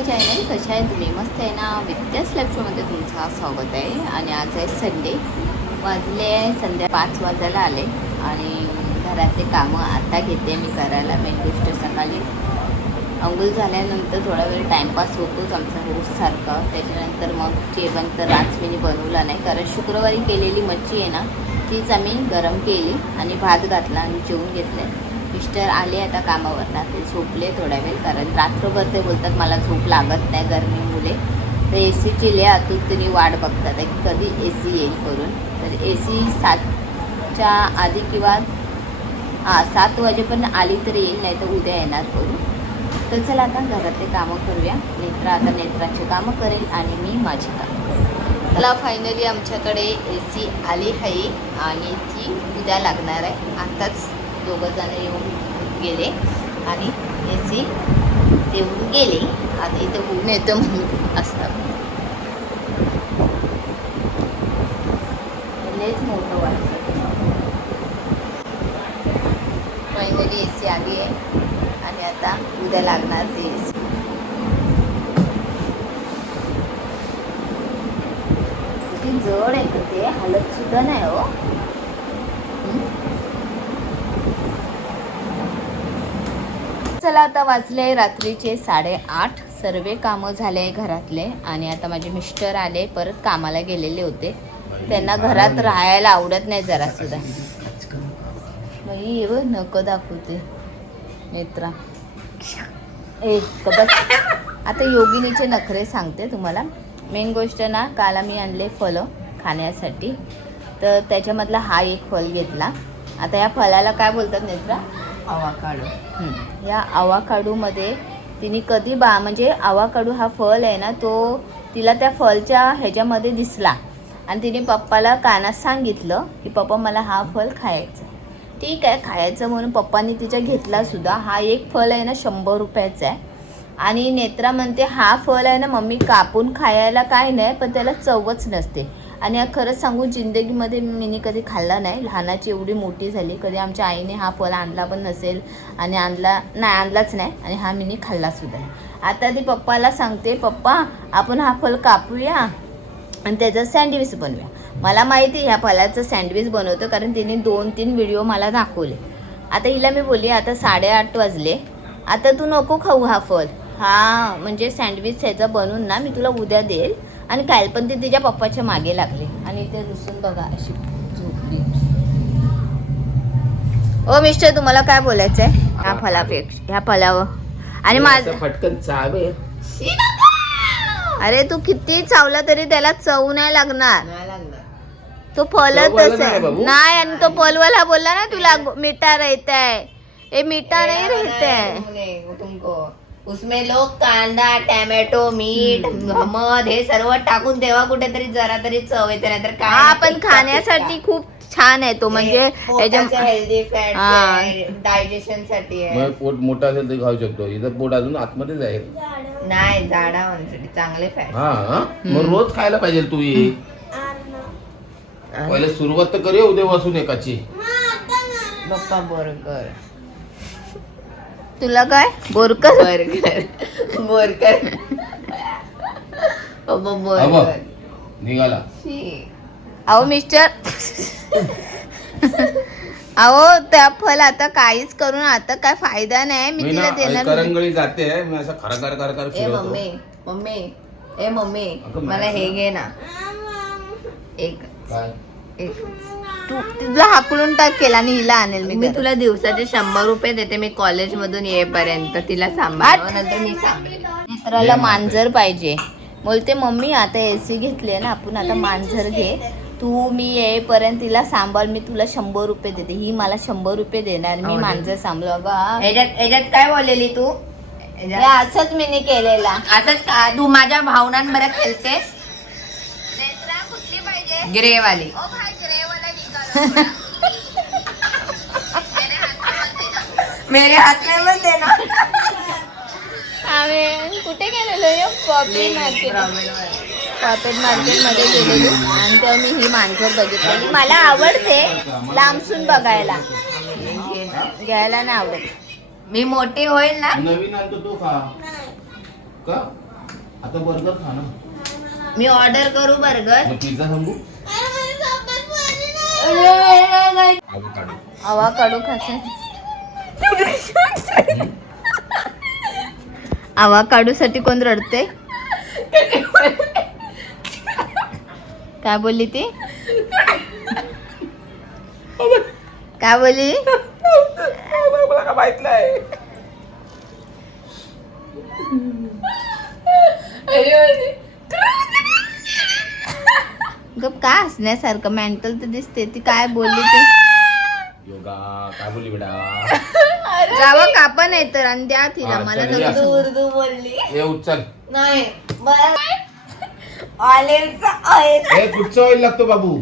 माय channel. कशा आहे तुम्ही? मस्त आहे ना? विद्यास लक्ष्यमध्ये तुमचं स्वागत आहे. आणि आज आहे संडे, वाजले संध्या 5 वाजायला आले आणि घरातले कामं आता घेते मी करायला. मेन गोष्ट सकाळी अंघोळ झाल्यानंतर थोडा वेळ टाईमपास होतोच आमचा रोजसारखं. त्याच्यानंतर मग जेवण तर आज मी बनवला नाही, कारण शुक्रवारी केलेली मच्छी आहे ना तीच आम्ही गरम केली आणि भात घातला आणि जेवून घेतले. मिस्टर आले आता कामावर, ते झोपले थोड्या वेळ, कारण रात्रभर ते बोलतात मला झोप लागत नाही गरमीमुळे. तर ए सीची लय आतुरतेने वाट बघतात की कधी ए सी येईल करून. तर ए सी 7च्या आधी किंवा 7 वाजेपर्यंत आली तर येईल, नाही तर उद्या येणार करून. तर चला आता घरातले कामं करूया. नेत्रा आता नेत्राचे कामं करेल आणि मी माझी कामं करेल. त्याला फायनली आमच्याकडे ए सी आली आहे आणि ती उद्या लागणार आहे. आताच दोघंजण येऊन गेले आणि ए सी देऊन गेले. आता इथं होऊन येतं म्हणून असं लयच मोठं वाटतं. फायनली ए सी आली आहे आणि आता उद्या लागणार ते ए सी. किती जड आहे का ते, हालत सुद्धा नाही हो. चला आता वाजले रात्रीचे 8:30. सर्व कामं झाले घरातले आणि आता माझे मिस्टर आले, परत कामाला गेलेले होते. त्यांना घरात राहायला आवडत नाही जरा सुद्धा. बाई नको दाखवते नेत्रा. बस आता योगिनीचे नखरे सांगते तुम्हाला. मेन गोष्ट ना, काल आम्ही आणले फळं खाण्यासाठी, तर त्याच्यामधला हा एक फळ घेतला. आता या फळाला काय बोलतात नेत्रा? आवाकाडू. या आवाकाडूमध्ये तिने कधी म्हणजे आवाकाडू हा फळ आहे ना, तो तिला त्या फळच्या ह्याच्यामध्ये दिसला आणि तिने पप्पाला कानात सांगितलं की पप्पा मला हा फळ खायचं. ठीक आहे खायचं म्हणून पप्पांनी तिच्या घेतला सुद्धा. हा एक फळ आहे ना 100 रुपयाचा आहे. आणि नेत्रा म्हणते हा फळ आहे ना मम्मी कापून खायला काय नाही, पण त्याला चवच नसते. आणि खरंच सांगू, जिंदगीमध्ये मी कधी खाल्ला नाही. लहानाची एवढी मोठी झाली, कधी आमच्या आईने हा फळ आणला पण नसेल आणि आणलाच नाही आणि हा मी खाल्ला सुद्धा. आता ती पप्पाला सांगते पप्पा आपण हा फळ कापूया आणि त्याचं सँडविच बनवूया. मला माहिती ह्या फळाचं सँडविच बनवतो, कारण तिने 2-3 व्हिडिओ मला दाखवले. आता हिला मी बोलली आता 8:30 वाजले, आता तू नको खाऊ हा फळ. हा म्हणजे सँडविच ह्याचं बनवून ना मी तुला उद्या देईल. आणि काल पण ती तिच्या पप्पाच्या मागे लागली आणि इथे रुसून बघा अशी झोपली. ओ मिस्टर तुम्हाला काय बोलायचं आहे ह्या फळापेक्षा, ह्या फळावर? आणि माझं पटकन चावे. अरे तू किती चावला तरी त्याला चव नाही लागणार. तो फलच नाही. आणि तो पलवाला बोलला ना तुला मीठा रहता है, ये मीठा नहीं रहता है. तुमको उसमें लोग कांदा टॅमॅटो मीठ मध हे सर्व टाकून तेव्हा कुठेतरी जरा तरी चव येते, नाहीतर काय. हा पण खाण्यासाठी खूप छान आहे तो. म्हणजे हेल्दी फॅट डायजेशन साठी आहे. मग पोट मोठा असेल तर खाऊ शकतो. इथं पोट अजून आतमध्ये जाईल. नाही जाडा होण्यासाठी चांगले फॅट. हा मग रोज खायला पाहिजे तू. ये पहिले सुरुवात तर करूया उद्यापासून एकाची. पप्पा बर्गर. तुला काय बोरकर? बर्गर बोरकर पप्पा बर्गर निघाला. अहो मिस्टर अहो त्या फळ आता काहीच करून आता काय फायदा नाही. मी तिला देणार करंगळी जाते. मी असं खरखर खरखर ए फिरवतो. मम्मी मम्मी ए मम्मी मला हे घे ना एक. काय तू तुला हाकलून टाक केला आणि हिला आणेल मी तुला दिवसाचे 100 रुपये देते. मी कॉलेज मधून येईपर्यंत तिला सांभाळ, नंतर मी सांभाळेल. मित्राला मांजर पाहिजे. बोलते मम्मी आता ए सी घेतली ना आपण, आता मांजर घे तू. मी येईपर्यंत तिला सांभाळ, मी तुला 100 रुपये देते. ही मला 100 रुपये देणार, मी मांजर सांभाळ. याच्यात काय बोललेली तू? असंच मी केलेला. असंच तू माझ्या भावनांबरोबर खेळतेस. कुठली पाहिजे? ग्रेवाली. मेरे हात में मत देना. आम्ही कुठे गेलेलो? पॉकेट मार्केटमध्ये गेलेलो आणि तेव्हा मी ही मांजर बघितली. मला आवडते लांबसून बघायला, घ्यायला नाही आवडत. मी मोठी होईल ना. नवीन आणतो तू खा का? आता बर्गर खा ना. मी ऑर्डर करू बर्गर. मग पिझ्झा सांगू. हवा काढू खासे. आवा काढू साठी कोण रडते? काय बोलली ती? काय बोलली? मला का माहित नाही. गप काय हसण्यासारखं मेंटल तर दिसते. ती काय बोलली ती? योगा काय बोलली बेटा. जावा कापा नाही तर आणि द्या तिला. हा, मला चल, नको या. सांगू. उर्दू बोलली ये उचल. नाही. ऑलिव्हचा ऑइल. ए कुठचं ऑइल लागतो बाबू.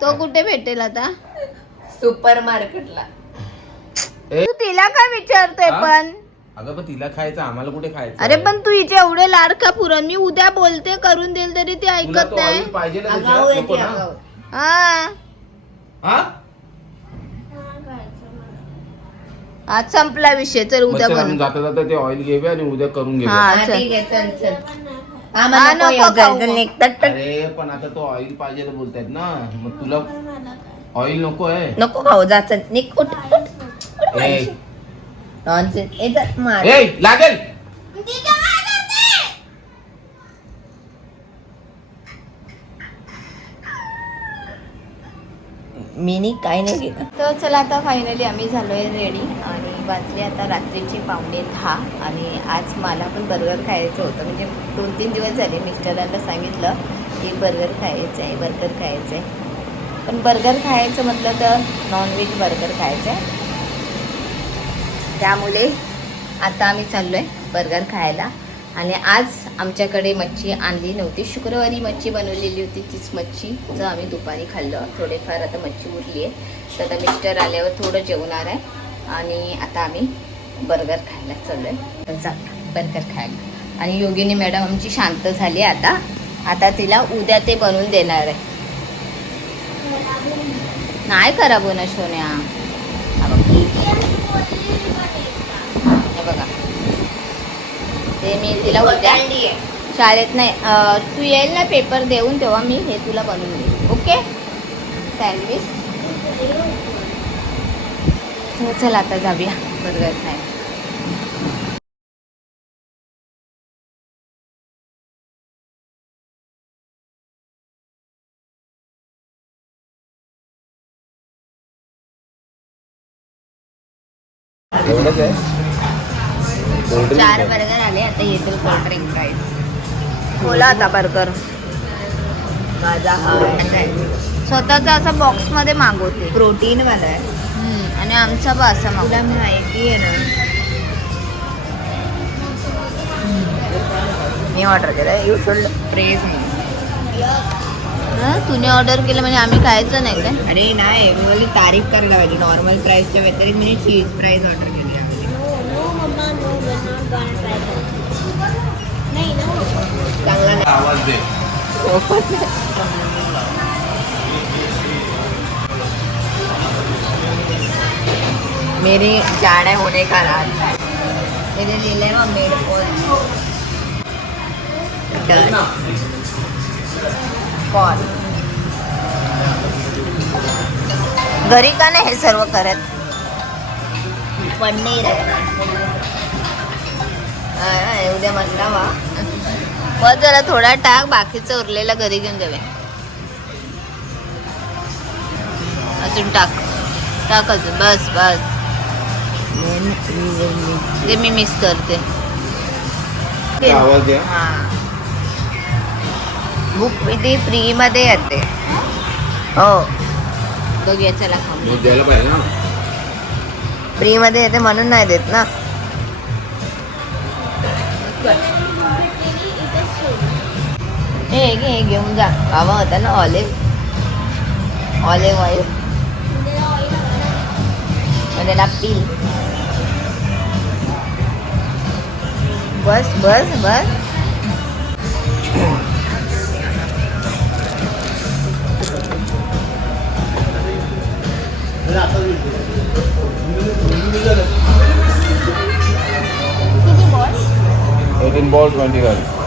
तो कुठे भेटेल आता? सुपर मार्केटला. ए तू तिला काय विचारतोय हा? पण? अगं पण तिला खायचं आम्हाला कुठे खायचं. अरे पण तू हिचे एवढे लाड का पुरण? मी उद्या बोलते करून देईल तरी ती तुला ऐकत तो नाही. ऑइल पाहिजे ना आगाऊ त्याच्यात, आहे नको ती, ना. आगाऊ. हा हा आज संपला विषय. तर मग उद्या चल, आपण बनव. जाता जाता ते ऑइल घेऊया आणि उद्या करून घेऊया. हा हा, चल. ठीक आहे चल चल. हा, आम्हाला नको नको येऊ, खाऊ जल मग. निघ. टक, टक. अरे पण आता तो ऑइल पाहिजे तर बोलतायत ना. मग तुला ऑइल नको आहे. नको खाऊ जा चल निघ. उठ. ए नॉनसेन्स. ए चल मार. ए, लागेल. मी काही नाही केलं. तर चला आता फायनली आम्ही झालोय रेडी आणि वाजले आता रात्रीचे 9:45 आणि आज मला पण बर्गर खायचं होतं. म्हणजे 2-3 दिवस झाले मिस्टरांना सांगितलं की बर्गर खायचं आहे, बर्गर खायचं आहे. पण बर्गर खायचं म्हटलं तर नॉनव्हेज बर्गर खायचं आहे. त्यामुळे आता आम्ही चाललो आहे बर्गर खायला. आणि आज आमच्याकडे मच्छी आणली नव्हती. शुक्रवारी मच्छी बनवलेली होती. तीच मच्छीचं आम्ही दुपारी खाल्लं. थोडेफार आता मच्छी उरली आहे. तर आता मिस्टर आल्यावर थोडं जेवणार आहे आणि आता आम्ही बर्गर खायला चाललो आहे. तर जा बर्गर खायला. आणि योगिनी मॅडम आमची शांत झाली आता. आता तिला उद्या ते बनवून देणार आहे. नाही खराब होणार सोन्या. हे बघा ते मी तिला उद्या शाळेत नाही तू येईल ना पेपर देऊन तेव्हा मी हे तुला बनवून देईन. Okay sandwich. चल आता जाऊया बर्गर खायला. एवढंच आहे. 4 बर्गर आले. आता येतील कोल्ड्रिंक राईस. बोला आता बर्गर माझा हा स्वतःचा असं बॉक्समध्ये मागवते. प्रोटीन वाला आहे. आणि आमचा बा असा तुला मागवतो. माहिती आहे ना मी ऑर्डर केलं. You should praise me. तुने ऑर्डर केलं म्हणजे आम्ही खायचं नाही काय? अरे नाही मी बोलली तारीफ करायला पाहिजे. नॉर्मल प्राईसच्या व्यतिरिक्त मी चीज प्राईस ऑर्डर केली आहे. चांगला नाही. आवाज दे. मेरी जाड़ा होने का राज है. मेरे ले लेवा मेड फोन. कौन घरी का नाही हे सर्व करत? पनीर आहे. उद्या म्हणला वा. बस जरा थोडा टाक. बाकीचं उरलेलं घरी घेऊन जावे. अजून टाक टाक अजून. बस बस. ते मी मिस करते. आवाज द्या. हा बुक किती फ्री मध्ये येते. हो बघूया चला खाऊ. दूध द्यायला पाहिजे ना. फ्री मध्ये येते म्हणून नाही देत ना. हे घेऊन जा. हवा होता ना ऑलिव्ह ऑलिव्ह ऑइल मध्ये लागतील. बस बस बस. नितिन बॉल 25